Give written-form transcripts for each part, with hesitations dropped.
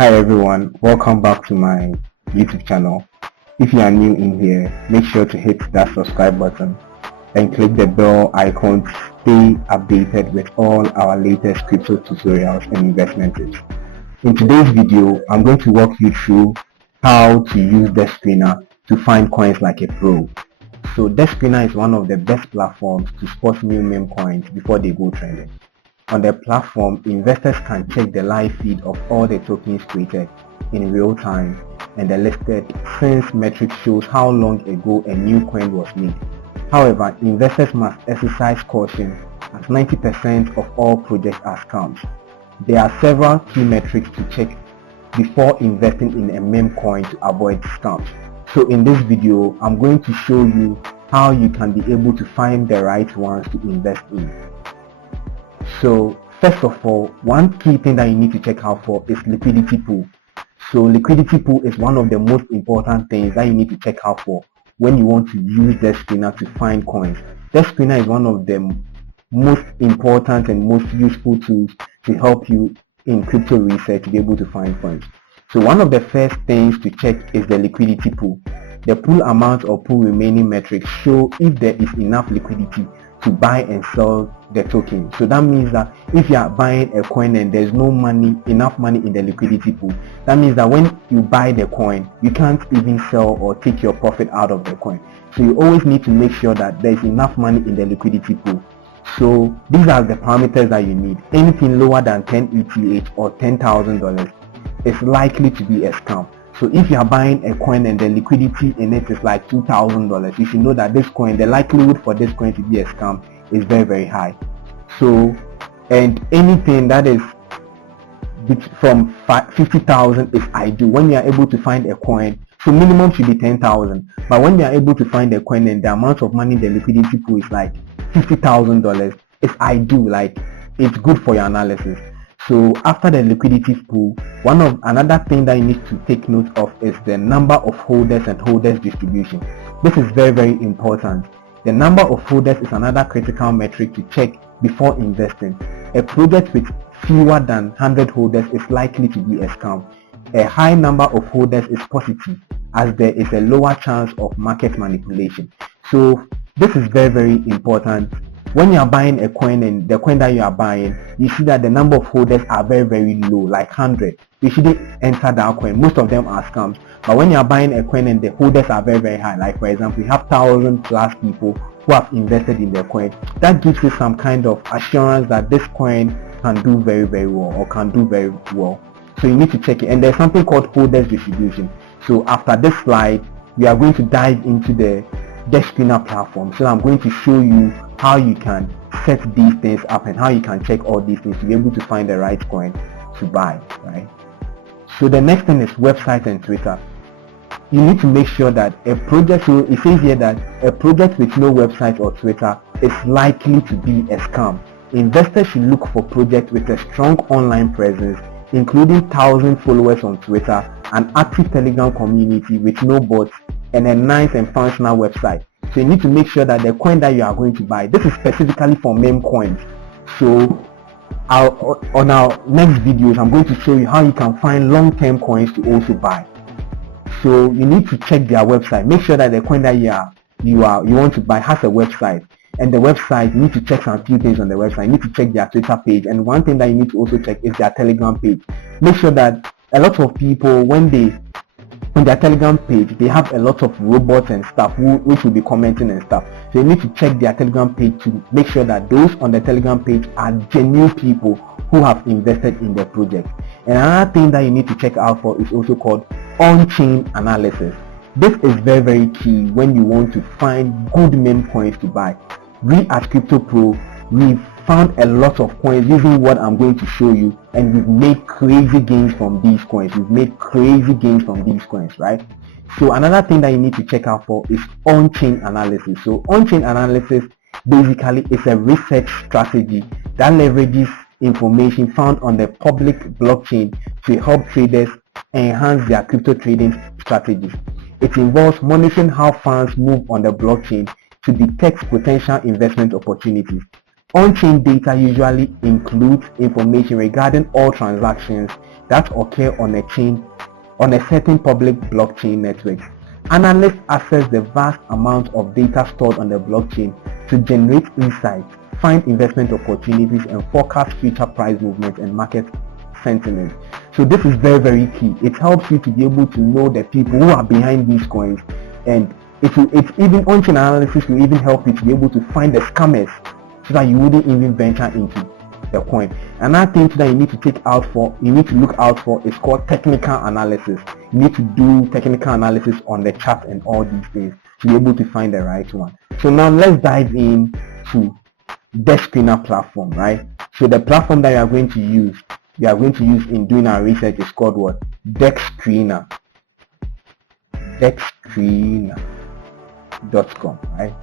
Hi everyone, welcome back to my YouTube channel. If you are new in here, make sure to hit that subscribe button and click the bell icon to stay updated with all our latest crypto tutorials and investment tips. In today's video, I'm going to walk you through how to use Dexscreener to find coins like a pro. So Dexscreener is one of the best platforms to spot new meme coins before they go trending. On the platform, investors can check the live feed of all the tokens created in real time, and the listed since metric shows how long ago a new coin was made. However, investors must exercise caution as 90% of all projects are scams. There are several key metrics to check before investing in a meme coin to avoid scams. So in this video, I'm going to show you how you can be able to find the right ones to invest in. So first of all, one key thing that you need to check out for is liquidity pool. So liquidity pool is one of the most important things that you need to check out for when you want to use Dexscreener to find coins. Dexscreener is one of the most important and most useful tools to help you in crypto research to be able to find coins. So one of the first things to check is the liquidity pool. The pool amount or pool remaining metrics show if there is enough liquidity to buy and sell the token. So that means that if you are buying a coin and there's no money, enough money in the liquidity pool, that means that when you buy the coin, you can't even sell or take your profit out of the coin. So you always need to make sure that there's enough money in the liquidity pool. So these are the parameters that you need. Anything lower than 10 ETH or $10,000 is likely to be a scam. So if you are buying a coin and the liquidity in it is like $2,000, you should know that this coin, the likelihood for this coin to be a scam is very, very high. So, and anything that is from 50,000 is ideal. When you are able to find a coin, so minimum should be 10,000. But when you are able to find a coin and the amount of money in the liquidity pool is like $50,000, it's ideal. Like it's good for your analysis. So after the liquidity pool, another thing that you need to take note of is the number of holders and holders distribution. This is very, very important. The number of holders is another critical metric to check before investing. A project with fewer than 100 holders is likely to be a scam. A high number of holders is positive as there is a lower chance of market manipulation. So this is very, very important. When you are buying a coin and the coin that you are buying, you see that the number of holders are very, very low, like 100. You shouldn't enter that coin. Most of them are scams. But when you are buying a coin and the holders are very, very high, like for example, you have 1,000 plus people who have invested in the coin, that gives you some kind of assurance that this coin can do very, very well or can do very well. So you need to check it. And there's something called holders distribution. So after this slide, we are going to dive into the Dexscreener platform. So I'm going to show you how you can set these things up and how you can check all these things to be able to find the right coin to buy, right? So the next thing is website and Twitter. You need to make sure that a project, so it says here that a project with no website or Twitter is likely to be a scam. Investors should look for projects with a strong online presence, including 1,000 followers on Twitter, an active Telegram community with no bots, and a nice and functional website. So you need to make sure that the coin that you are going to buy, this is specifically for meme coins. So on our next videos, I'm going to show you how you can find long-term coins to also buy. So you need to check their website. Make sure that the coin that you want to buy has a website. And the website, you need to check some few things on the website. You need to check their Twitter page. And one thing that you need to also check is their Telegram page. Make sure that a lot of people, on their Telegram page, they have a lot of robots and stuff which will be commenting and stuff. So you need to check their Telegram page to make sure that those on the Telegram page are genuine people who have invested in the project. And another thing that you need to check out for is also called on-chain analysis. This is very, very key when you want to find good meme coins to buy. We at Crypto Pro, we've found a lot of coins using what I'm going to show you, and we've made crazy gains from these coins. Right? So another thing that you need to check out for is on-chain analysis. So on-chain analysis basically is a research strategy that leverages information found on the public blockchain to help traders enhance their crypto trading strategies. It involves monitoring how funds move on the blockchain to detect potential investment opportunities. On-chain data usually includes information regarding all transactions, that occur on a chain, on a certain public blockchain network. Analysts access the vast amount of data stored on the blockchain to generate insights, find investment opportunities, and forecast future price movements and market sentiment. So this is very, very key. It helps you to be able to know the people who are behind these coins, and it's even on-chain analysis will even help you to be able to find the scammers so that you wouldn't even venture into the coin. Another thing that you need to look out for is called technical analysis. You need to do technical analysis on the chart and all these things to be able to find the right one. So now let's dive in to Dexscreener platform, right? So the platform that we are going to use in doing our research is called what? Dexscreener. Dexscreener.com, right?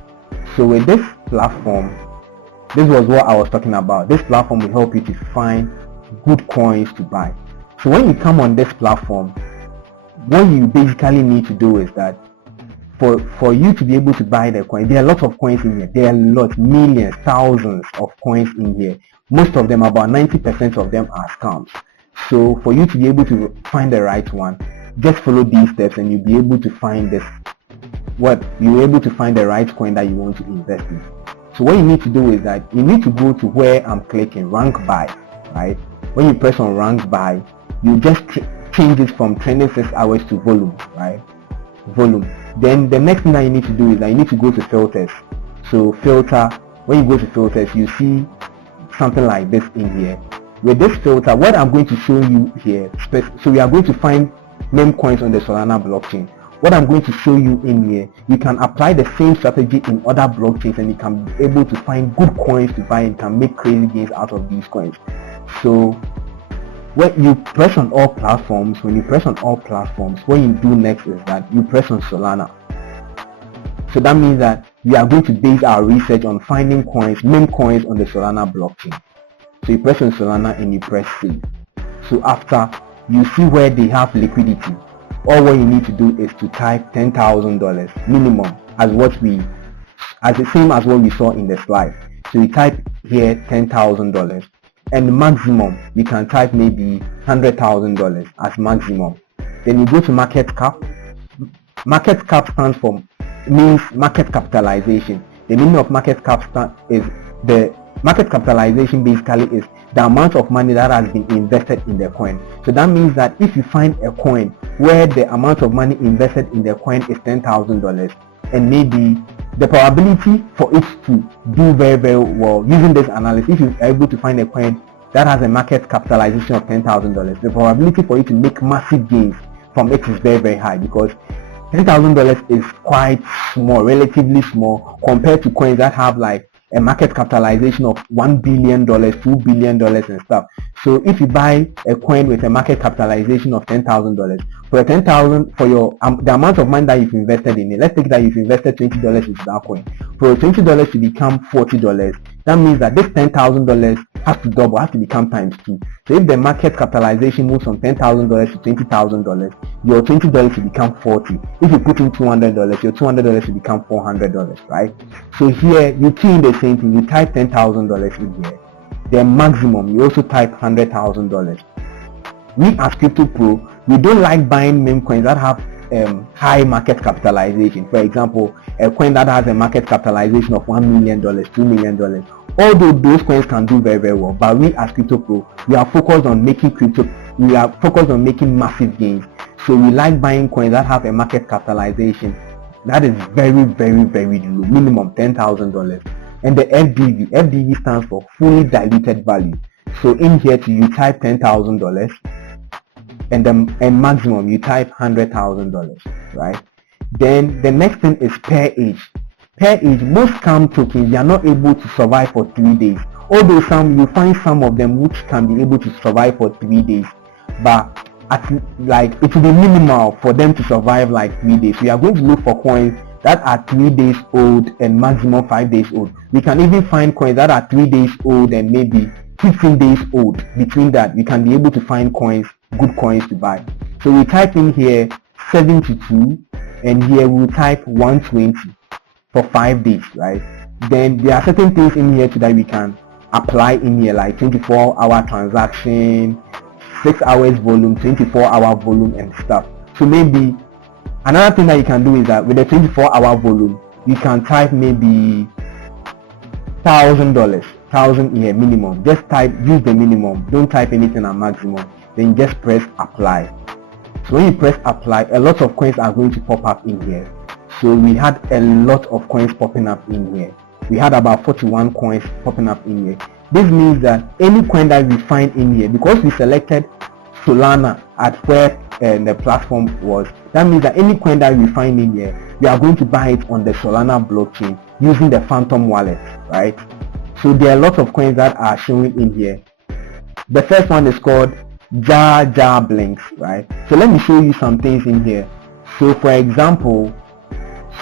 So with this platform, this was what I was talking about. This platform will help you to find good coins to buy. So when you come on this platform, what you basically need to do is that for you to be able to buy the coin, there are lots of coins in here. There are lots, millions, thousands of coins in here. Most of them, about 90% of them, are scams. So for you to be able to find the right one, just follow these steps and you'll be able to find you're able to find the right coin that you want to invest in. So what you need to do is that you need to go to where I'm clicking, rank buy, right? When you press on rank buy, you just change it from trending 6 hours to volume, right? Volume. Then the next thing that you need to do is that you need to go to filters. So filter, when you go to filters, you see something like this in here. With this filter, what I'm going to show you here, so we are going to find meme coins on the Solana blockchain. What I'm going to show you in here, you can apply the same strategy in other blockchains and you can be able to find good coins to buy and can make crazy gains out of these coins. So when you press on all platforms, what you do next is that you press on Solana. So that means that we are going to base our research on finding coins, meme coins on the Solana blockchain. So you press on Solana and you press save. So after you see where they have liquidity, all what you need to do is to type $10,000 minimum as the same as what we saw in the slide. So you type here $10,000, and maximum you can type maybe $100,000 as maximum. Then you go to market cap. Market cap means market capitalization. The meaning of market cap is the market capitalization basically is the amount of money that has been invested in the coin. So that means that if you find a coin where the amount of money invested in the coin is $10,000, and maybe the probability for it to do very, very well using this analysis, if you're able to find a coin that has a market capitalization of $10,000, the probability for you to make massive gains from it is very, very high, because $10,000 is quite small, relatively small, compared to coins that have like a market capitalization of $1 billion, $2 billion and stuff. So if you buy a coin with a market capitalization of $10,000, for the amount of money that you've invested in it, let's take that you've invested $20 into that coin. For $20 to become $40, that means that this $10,000 has to double, has to become times 2. So if the market capitalization moves from $10,000 to $20,000, your $20 will become $40. If you put in $200, your $200 will become $400, right? So here you key in the same thing. You type $10,000 in here. Then maximum, you also type $100,000. We as Crypto Pro, we don't like buying meme coins that have high market capitalization. For example, a coin that has a market capitalization of $1 million, $2 million. Although those coins can do very, very well, but we as Crypto Pro, we are focused on making massive gains. So we like buying coins that have a market capitalization that is very, very, very low, minimum $10,000. And the FDV stands for fully diluted value. So in here you type $10,000, and maximum you type $100,000, right? Then the next thing is per age. Per age, most scam tokens, they are not able to survive for 3 days. Although you find some of them which can be able to survive for 3 days, but it will be minimal for them to survive like 3 days. We are going to look for coins that are 3 days old and maximum 5 days old. We can even find coins that are 3 days old and maybe 15 days old. Between that, we can be able to find coins, good coins to buy. So we type in here 72, and here we'll type 120 for 5 days, right? Then there are certain things in here too that we can apply in here, like 24-hour transaction, 6 hours volume, 24-hour volume and stuff. So maybe another thing that you can do is that with the 24-hour volume, you can type maybe $1,000 here minimum. Just use the minimum, don't type anything at maximum, then just press apply. So when you press apply, a lot of coins are going to pop up in here. So we had a lot of coins popping up in here. We had about 41 coins popping up in here. This means that any coin that we find in here, because we selected Solana at where the platform was, that means that any coin that we find in here, we are going to buy it on the Solana blockchain using the Phantom wallet, right? So there are lots of coins that are showing in here. The first one is called Jar Blinks, right? So let me show you some things in here. So for example,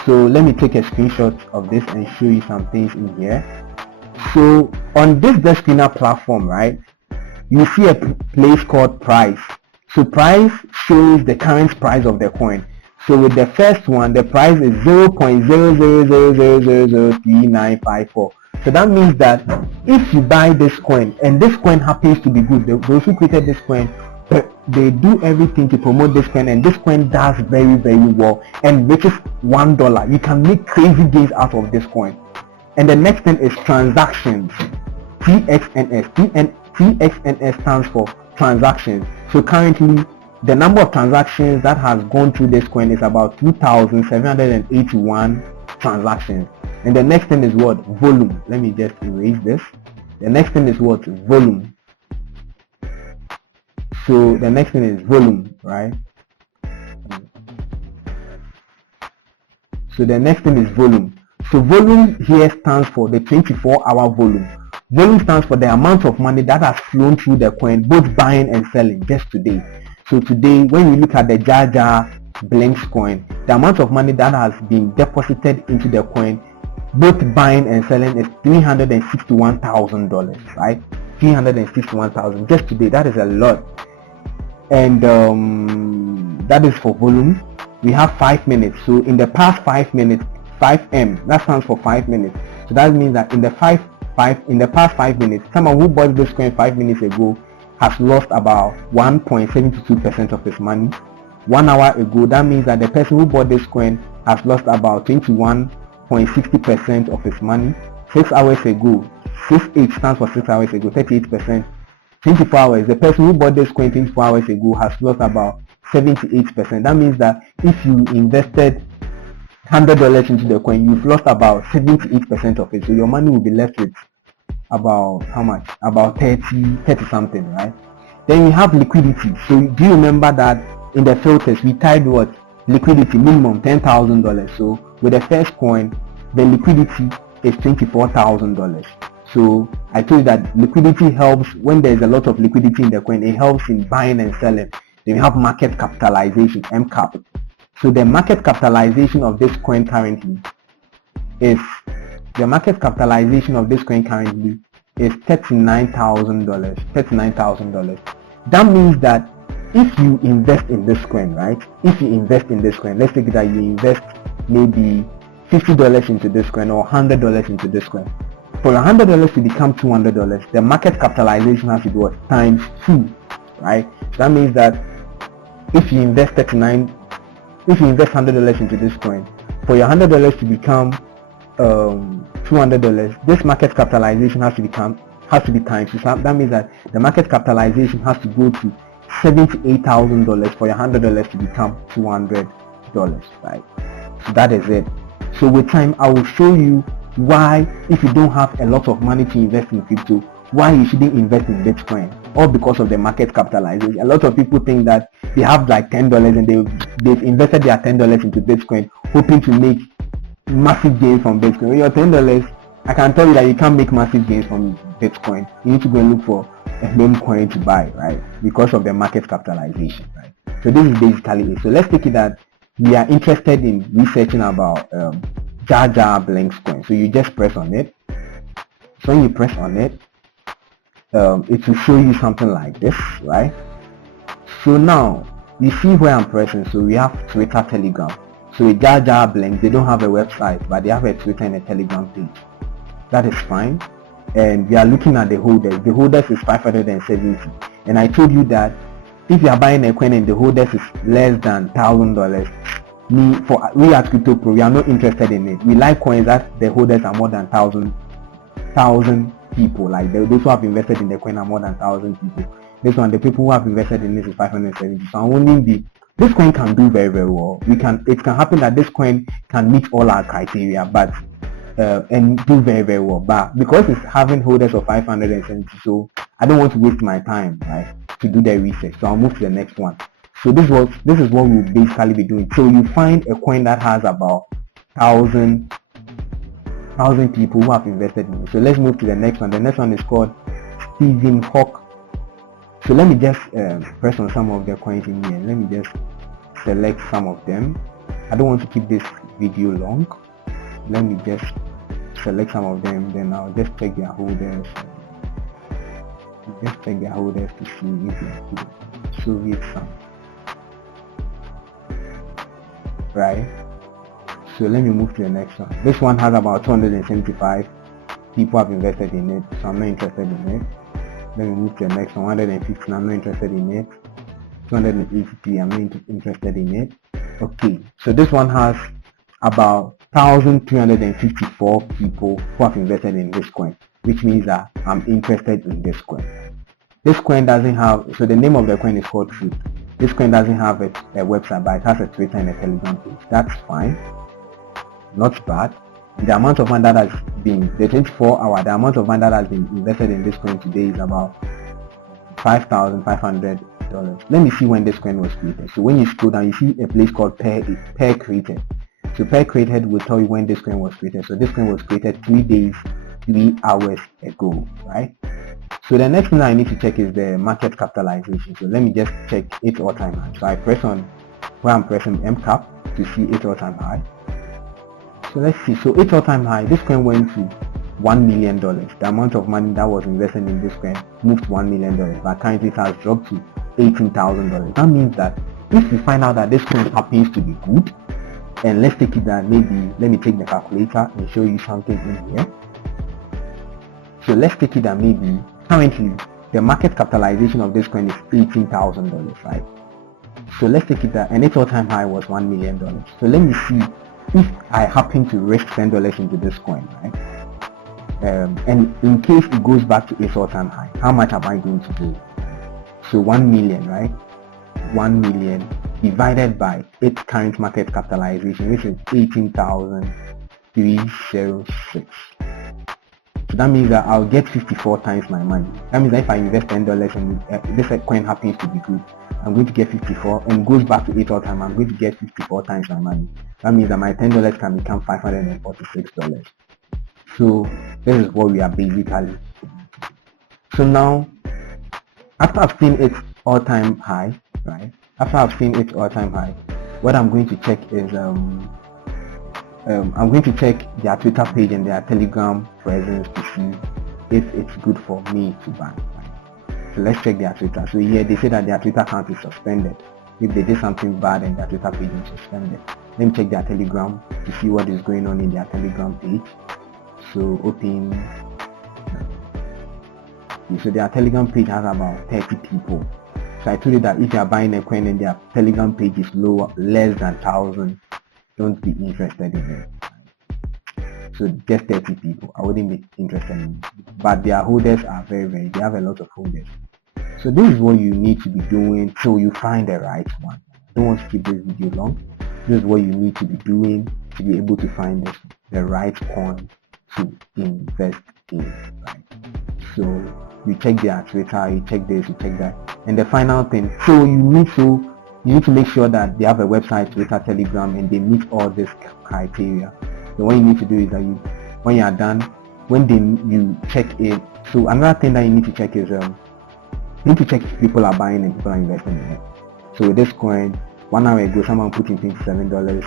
so let me take a screenshot of this and show you some things in here. So on this Dexscreener platform, right, you see a place called price. So price shows the current price of the coin. So with the first one, the price is 0.000003954. So that means that if you buy this coin and this coin happens to be good, those who created this coin, they do everything to promote this coin, and this coin does very well and reaches $1, you can make crazy gains out of this coin. And the next thing is transactions, TXNS. TXNS stands for transactions. So currently the number of transactions that has gone through this coin is about 2,781 transactions. And the next thing is what? Volume. Let me just erase this. The next thing is what? Volume. So the next thing is volume, right? So the next thing is volume. So volume here stands for the 24-hour volume. Volume stands for the amount of money that has flown through the coin, both buying and selling, just today. So today, when you look at the Jar Blinks coin, the amount of money that has been deposited into the coin, both buying and selling, is $361,000, right? $361,000 just today. That is a lot. And that is for volume. We have 5 minutes. So in the past 5 minutes, 5M, that stands for 5 minutes. So that means that in the past 5 minutes, someone who bought this coin 5 minutes ago has lost about 1.72% of his money. 1 hour ago, that means that the person who bought this coin has lost about 21.60% of his money. 6 hours ago, 6/8 stands for 6 hours ago, 38%. 24 hours, the person who bought this coin 24 hours ago has lost about 78%. That means that if you invested $100 into the coin, you've lost about 78% of it. So your money will be left with about how much? About 30 something, right? Then we have liquidity. So do you remember that in the filters we typed what? Liquidity minimum $10,000. So with the first coin, the liquidity is $24,000. So I told you that liquidity helps when there's a lot of liquidity in the coin. It helps in buying and selling. Then we have market capitalization, MCAP. So the market capitalization of this coin currently is $39,000. $39,000. That means that if you invest in this coin, right? If you invest in this coin, let's take that you invest maybe $50 into this coin or $100 into this coin. For $100 to become $200, the market capitalization has to be what? Times 2, right? So that means that if you invest $100 into this coin, for your $100 to become $200, this market capitalization has to be times 2. So that means that the market capitalization has to go to $78,000 for your $100 to become $200, right? So that is it. So with time, I will show you why, if you don't have a lot of money to invest in crypto, why you shouldn't invest in Bitcoin, all because of the market capitalization. A lot of people think that they have like $10 and they've invested their $10 into Bitcoin, hoping to make massive gains from Bitcoin. With your $10, I can tell you that you can't make massive gains from Bitcoin. You need to go and look for a meme coin to buy, right? Because of the market capitalization, right? So this is basically it. So let's take it that we are interested in researching about Jar Blinks coin. So you just press on it. So when you press on it, it will show you something like this, right? So now you see where I'm pressing. So we have Twitter, Telegram. So with Jar Blinks, they don't have a website, but they have a Twitter and a Telegram page. That is fine. And we are looking at the holders. The holders is 570. And I told you that if you are buying a coin and the holders is less than $1,000, we at Crypto Pro, we are not interested in it. We like coins that the holders are more than thousand people. Like those who have invested in the coin are more than 1,000 people. This one, the people who have invested in this is 570. So this coin can do very, very well. It can happen that this coin can meet all our criteria, but and do very, very well. But because it's having holders of 570, so I don't want to waste my time, right, to do the research. So I'll move to the next one. So this is what we'll basically be doing. So you find a coin that has about 1,000 people who have invested in it. So let's move to the next one. The next one is called Stephen Hawk. So let me just press on some of the coins in here. Let me just select some of them. I don't want to keep this video long. Let me just select some of them, then I'll just check their holders. Just check their holders to see if they are good. Soviet Sun. Right? So let me move to the next one. This one has about 275 people have invested in it, so I'm not interested in it. Let me move to the next one. 150, I'm not interested in it. 283, I'm not interested in it. Okay, so this one has about 1,354 people who have invested in this coin, which means that I'm interested in this coin. This coin doesn't have, so the name of the coin is called Truth. This coin doesn't have a website, but it has a Twitter and a Telegram page. That's fine, not bad. The amount of money that has been, the 24-hour, the amount of money that has been invested in this coin today is about $5,500. Let me see when this coin was created. So when you scroll down, you see a place called pair created. So pair created will tell you when this coin was created. So this coin was created 3 days, 3 hours ago, right? So the next thing I need to check is the market capitalization. So let me just check its all-time high. So I press on where I'm pressing MCAP to see its all-time high. So let's see. So its all-time high, this coin went to $1 million. The amount of money that was invested in this coin moved to $1 million, but currently it has dropped to $18,000. That means that if we find out that this coin happens to be good, and let's take it that maybe, let me take the calculator and show you something in here. So let's take it that maybe currently the market capitalization of this coin is $18,000, right? So let's take it that, and its all-time high was $1 million. So let me see if I happen to risk $10 into this coin, right? And in case it goes back to its all-time high, how much am I going to do? So 1 million, right? 1 million divided by its current market capitalization, which is 18,306. So that means that I'll get 54 times my money. That means that if I invest $10 and this coin happens to be good, I'm going to get 54, and goes back to its all-time, I'm going to get 54 times my money. That means that my $10 can become $546. So this is what we are basically. So now, after I've seen its all-time high, right? After I've seen its all-time high, what I'm going to check is I'm going to check their Twitter page and their Telegram presence to see if it's good for me to buy. Right? So let's check their Twitter. So here they say that their Twitter account is suspended. If they did something bad and their Twitter page is suspended. Let me check their Telegram to see what is going on in their Telegram page. So open. So their Telegram page has about 30 people. So I told you that if you are buying a coin and their Telegram page is less than 1,000, don't be interested in it. So just 30 people, I wouldn't be interested in it. But their holders are they have a lot of holders. So this is what you need to be doing till you find the right one. I don't want to keep this video long. This is what you need to be doing to be able to find the right coin to invest in. Right? So you check their Twitter, you check this, you check that. And the final thing, so you need to make sure that they have a website, Twitter, Telegram, and they meet all these criteria. So what you need to do is that when you are done, you check it. So another thing that you need to check is you need to check if people are buying and people are investing in it. So with this coin, 1 hour ago someone put in $27,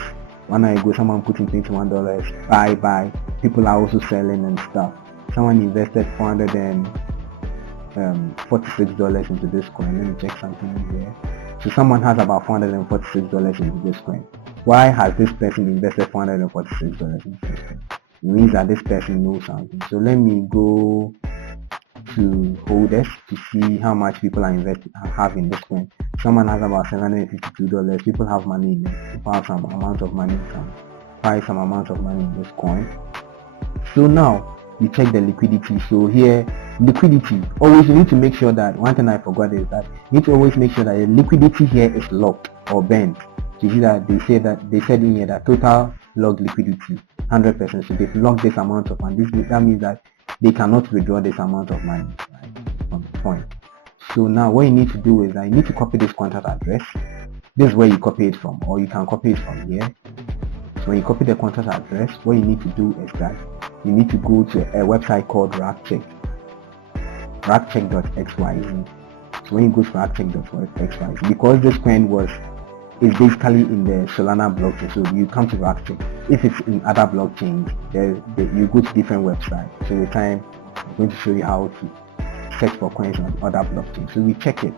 1 hour ago someone put in $21, buy. People are also selling and stuff. Someone invested $446 into this coin. Let me check something in here. So someone has about $446 into this coin. Why has this person invested $446 into this coin? It means that this person knows something. So let me go to holders to see how much people are have in this coin. Someone has about $752. People have money in it. People have some amount of money, some amount of money in this coin. So now you check the liquidity. So here, liquidity, always you need to make sure that, one thing I forgot is that you need to always make sure that the liquidity here is locked or bent. So you see that they said in here that total locked liquidity 100%. So they've locked this amount of money. That means that they cannot withdraw this amount of money, right, from the coin. So now what you need to do is that you need to copy this contact address. This is where you copy it from, or you can copy it from here. So when you copy the contact address, what you need to do is that you need to go to a website called rackcheck, rackcheck.xyz. So when you go to rackcheck.xyz, because this coin is basically in the Solana blockchain, so you come to rackcheck. If it's in other blockchains, you go to different websites. So with time, I'm going to show you how to search for coins on other blockchains. So we check it.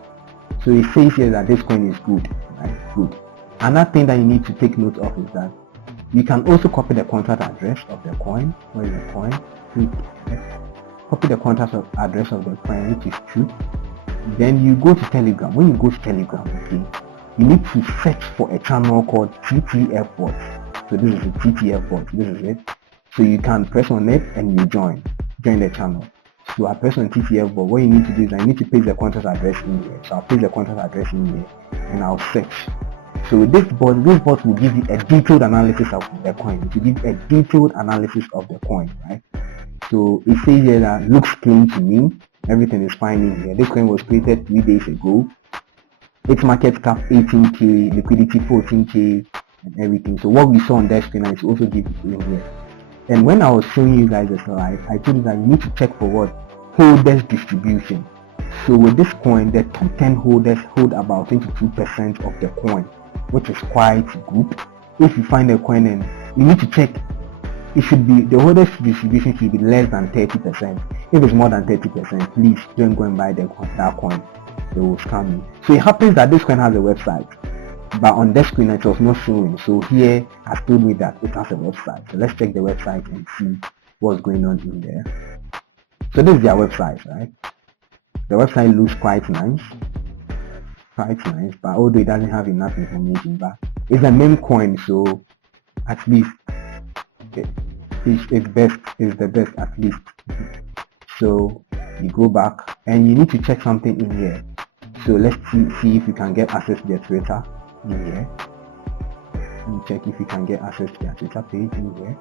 So it says here that this coin is good, right? Good. Another thing that you need to take note of is that you can also copy the contact address of the coin. Where is the coin? Copy the contact address of the coin, which is true. Then you go to Telegram. When you go to Telegram, okay, you need to search for a channel called TTF bot. So this is a TTF bot. This is it. So you can press on it and you join the channel. So I press on TTF bot. What you need to do is I need to paste the contact address in here. So I'll paste the contact address in here and I'll search. So this bot will give you a detailed analysis of the coin. It will give a detailed analysis of the coin, right? So it says here that looks clean to me. Everything is fine in here. This coin was created 3 days ago. Its market cap 18k, liquidity 14k, and everything. So what we saw on Dexscreener is also given in here. And when I was showing you guys this live, I told you that you need to check for what holders distribution. So with this coin, the top 10 holders hold about 22% of the coin, which is quite good. If you find a coin and you need to check, it should be, the holders distribution should be less than 30%. If it's more than 30%, please don't go and buy that coin. They will scam you. So it happens that this coin has a website, but on Dexscreener it was not showing. So here has told me that it has a website. So let's check the website and see what's going on in there. So this is their website, right? The website looks quite nice, but although it doesn't have enough information, but it's a meme coin, so at least it's the best at least. So you go back and you need to check something in here. So let's see if you can get access to their Twitter in here. Let me check if you can get access to their Twitter page in here.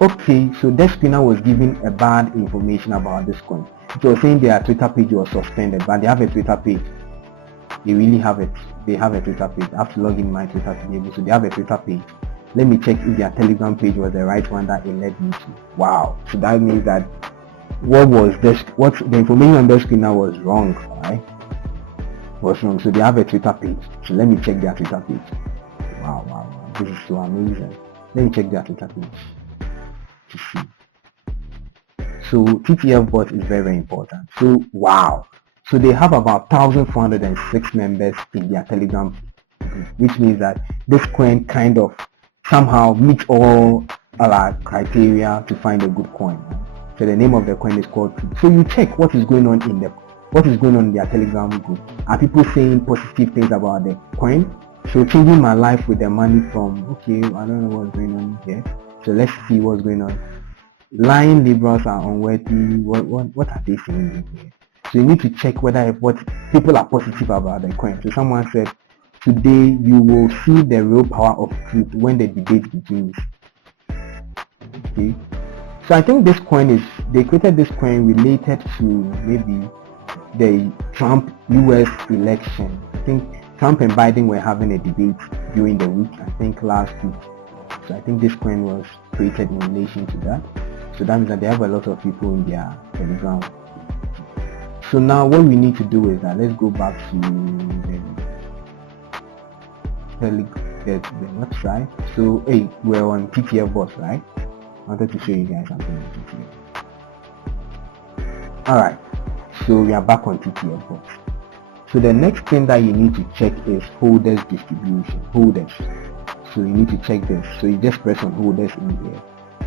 Okay, so Dexscreener was giving a bad information about this coin. It was saying their Twitter page was suspended, but they have a Twitter page. They really have it. They have a Twitter page. I have to log in my Twitter to be able to. They have a Twitter page. Let me check if their Telegram page was the right one that it led me to. Wow. So that means that what the information on Dexscreener was wrong, right? Was wrong. So they have a Twitter page. So let me check their Twitter page. Wow. This is so amazing. Let me check their Twitter page to see. So TTF bot is very important. So wow. So they have about 1,406 members in their Telegram group, which means that this coin kind of somehow meets all our criteria to find a good coin. So the name of the coin is called. So you check what is going on in their Telegram group. Are people saying positive things about the coin? So changing my life with the money from, okay, I don't know what's going on here. So let's see what's going on. Lying liberals are unworthy. What are they saying here? So you need to check what people are positive about the coin. So someone said, today you will see the real power of truth when the debate begins. Okay. So I think this coin they created this coin related to maybe the Trump US election. I think Trump and Biden were having a debate during the week, I think last week. So I think this coin was created in relation to that. So that means that they have a lot of people in their Telegram. So now what we need to do is that let's go back to the website. So hey, we're on TTF bot, right? I wanted to show you guys something on TTF. Alright, so we are back on TTF bot. So the next thing that you need to check is holders distribution. Holders. So you need to check this. So you just press on holders in here.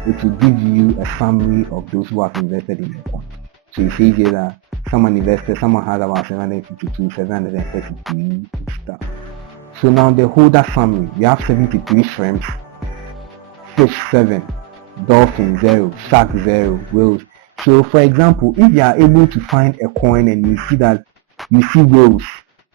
It will give you a summary of those who have invested in the coin. So you see here that someone invested, someone has about 752, 733 stuff. So now the holder summary, we have 73 shrimps, fish 7, dolphin 0, shark 0, whales. So for example, if you are able to find a coin and you see that you see whales,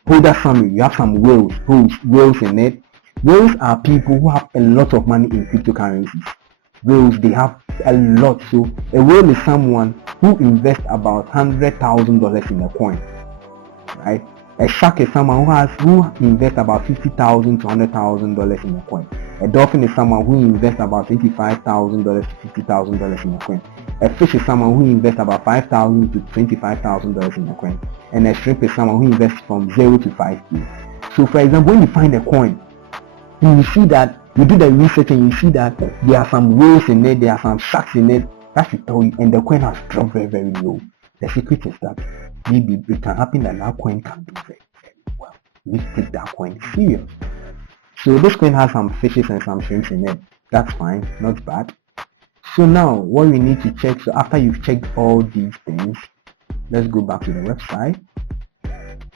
holder summary, you have some whales in it. Whales are people who have a lot of money in cryptocurrencies. Whales, they have a lot. So a whale is someone who invests about $100,000 in a coin, right? A shark is someone who invests about $50,000 to $100,000 in a coin. A dolphin is someone who invests about $25,000 to $50,000 in a coin. A fish is someone who invests about $5,000 to $25,000 in a coin. And a shrimp is someone who invests from 0 to 5K. So for example, when you find a coin, you see that you do the research and you see that there are some whales in it, there are some sharks in it, that should tell you, and the coin has dropped very, very low. The secret is that maybe it can happen that coin can do very, very well. We take that coin serious. So this coin has some fishes and some shrimps in it. That's fine, not bad. So now what we need to check, so after you've checked all these things, let's go back to the website.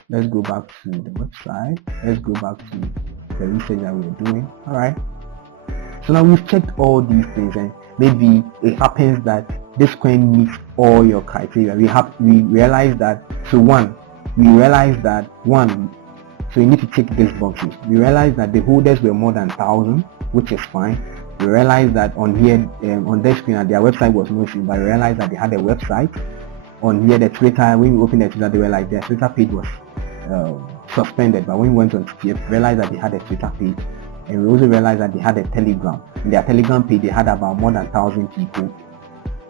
Let's go back to the research that we're doing. Alright. So now we've checked all these things and maybe it happens that this coin meets all your criteria. We realize that, so you need to tick these boxes. We realize that the holders were more than 1,000, which is fine. We realized that on here, on Dexscreener, their website was missing, but we realized that they had a website. On here, the Twitter, when we opened the Twitter, they were like, their Twitter page was suspended, but when we went on TTF, we realized that they had a Twitter page, and we also realized that they had a Telegram. In their Telegram page, they had about more than 1,000 people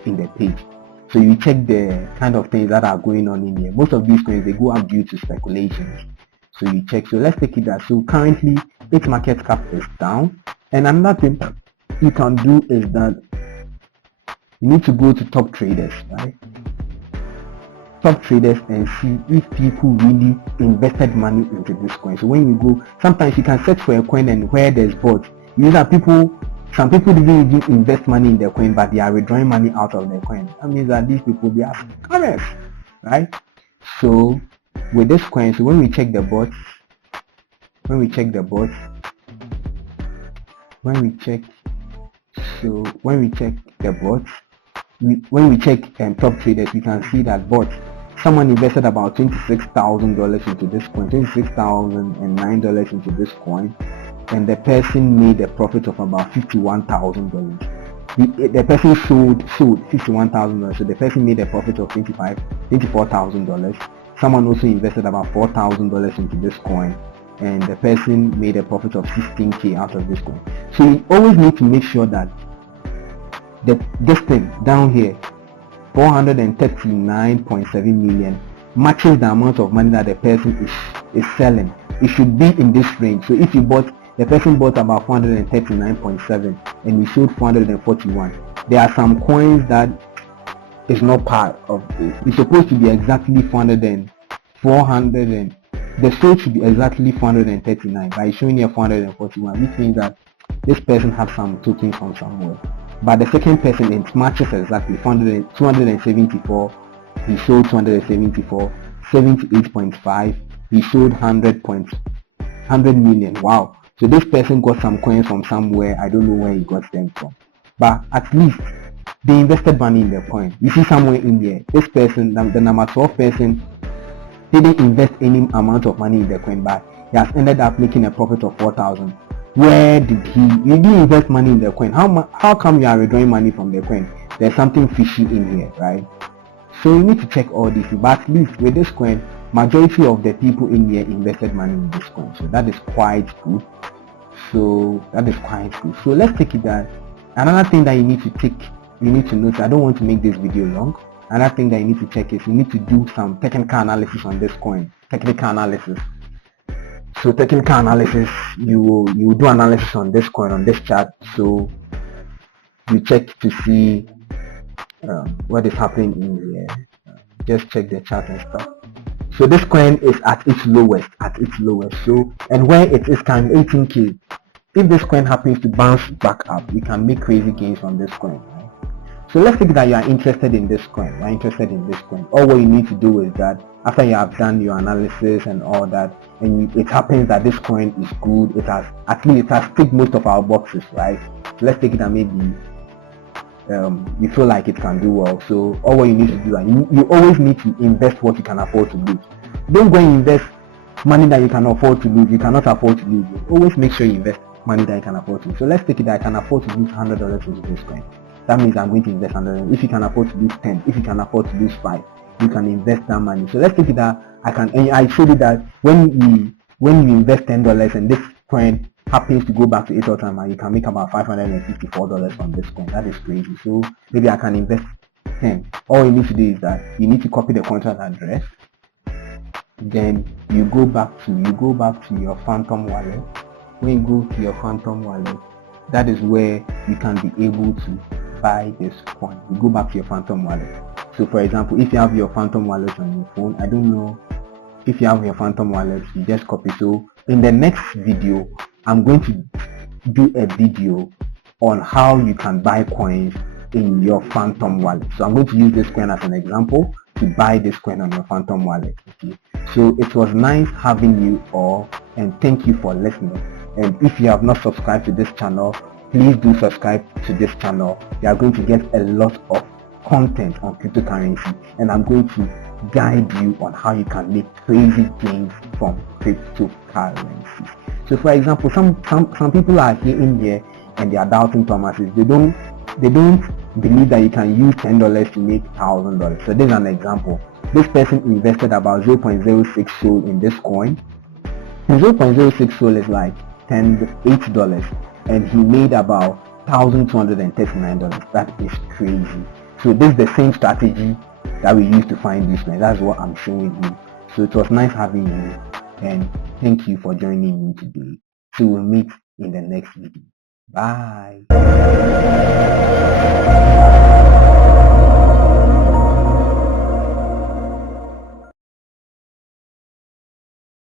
in the page. So you check the kind of things that are going on in here. Most of these coins, they go up due to speculations. So you check. So let's take it that. So currently, its market cap is down. And another thing you can do is that you need to go to top traders, right? Top traders and see if people really invested money into this coin. So when you go, sometimes you can search for a coin and where there's bought. You know that some people didn't even invest money in the coin, but they are withdrawing money out of the coin. That means that these people, they are scammers, right? So with this coin, so when we check the bots, when we check the bots, when we check top traders, we can see that bots, someone invested about $26,000 into this coin, $26,009 into this coin, and the person made a profit of about $51,000. The person sold $51,000, so the person made a profit of $24,000. Someone also invested about $4,000 into this coin, and the person made a profit of 16K out of this coin. So you always need to make sure that this thing down here, 439.7 million, matches the amount of money that the person is selling. It should be in this range. So if the person bought about 439.7 and we sold 441, there are some coins that is not part of it. It's supposed to be exactly 400 and the sold should be exactly 439, but it's showing here 441, which means that this person has some tokens from somewhere. But the second person, it matches exactly 274, he sold 274, 78.5, he sold 100 million. Wow. So this person got some coins from somewhere. I don't know where he got them from, but at least they invested money in the coin. You see somewhere in here, this person, the number 12 person, didn't invest any amount of money in the coin, but he has ended up making a profit of 4,000. Where did he didn't invest money in the coin? How come you are withdrawing money from the coin? There's something fishy in here, right? So you need to check all this. But at least with this coin, majority of the people in here invested money in this coin. So that is quite good. So let's take it that another thing that you need to notice. I don't want to make this video long. Another thing that you need to check is you need to do some technical analysis on this coin. Technical analysis. So technical analysis, you will do analysis on this coin, on this chart. So you check to see what is happening in here. Just check the chart and stuff. So this coin is at its lowest. So, and where it is kind of 18K. If this coin happens to bounce back up, we can make crazy gains on this coin. Right? So let's take that you are interested in this coin. All what you need to do is that after you have done your analysis and all that, and it happens that this coin is good, it has ticked most of our boxes, right? So let's take it that maybe you feel like it can do well. So all what you need to do, and you always need to invest what you can afford to lose. Don't go and invest money that you can afford to lose. You cannot afford to lose. Always make sure you invest money that you can afford to. So let's take it that I can afford to lose $100 into this coin. That means I'm going to invest $100. If you can afford to lose 10, if you can afford to lose 5, you can invest that money. So let's take it that I can, and I showed you that when you invest $10 and this coin happens to go back to 8 time, you can make about $554 on this coin. That is crazy. So maybe I can invest 10. All you need to do is that you need to copy the contract address. Then you go back to your Phantom wallet. When you go to your Phantom wallet, that is where you can be able to buy this coin. You go back to your Phantom wallet. So for example, if you have your Phantom wallet on your phone, I don't know if you have your Phantom wallet, you just copy. So in the next video, I'm going to do a video on how you can buy coins in your Phantom wallet. So I'm going to use this coin as an example to buy this coin on your Phantom wallet. Okay. So it was nice having you all, and thank you for listening. And if you have not subscribed to this channel, please do subscribe to this channel. You are going to get a lot of content on cryptocurrency, and I'm going to guide you on how you can make crazy gains from cryptocurrency. So for example, some people are here and they are doubting Thomases. They don't believe that you can use $10 to make $1,000. So this is an example. This person invested about 0.06 SOL in this coin, and 0.06 SOL is like $8, and he made about $1,239. That is crazy. So this is the same strategy that we use to find this coin. That's what I'm showing you. So it was nice having you, and thank you for joining me today. So we'll meet in the next video. Bye.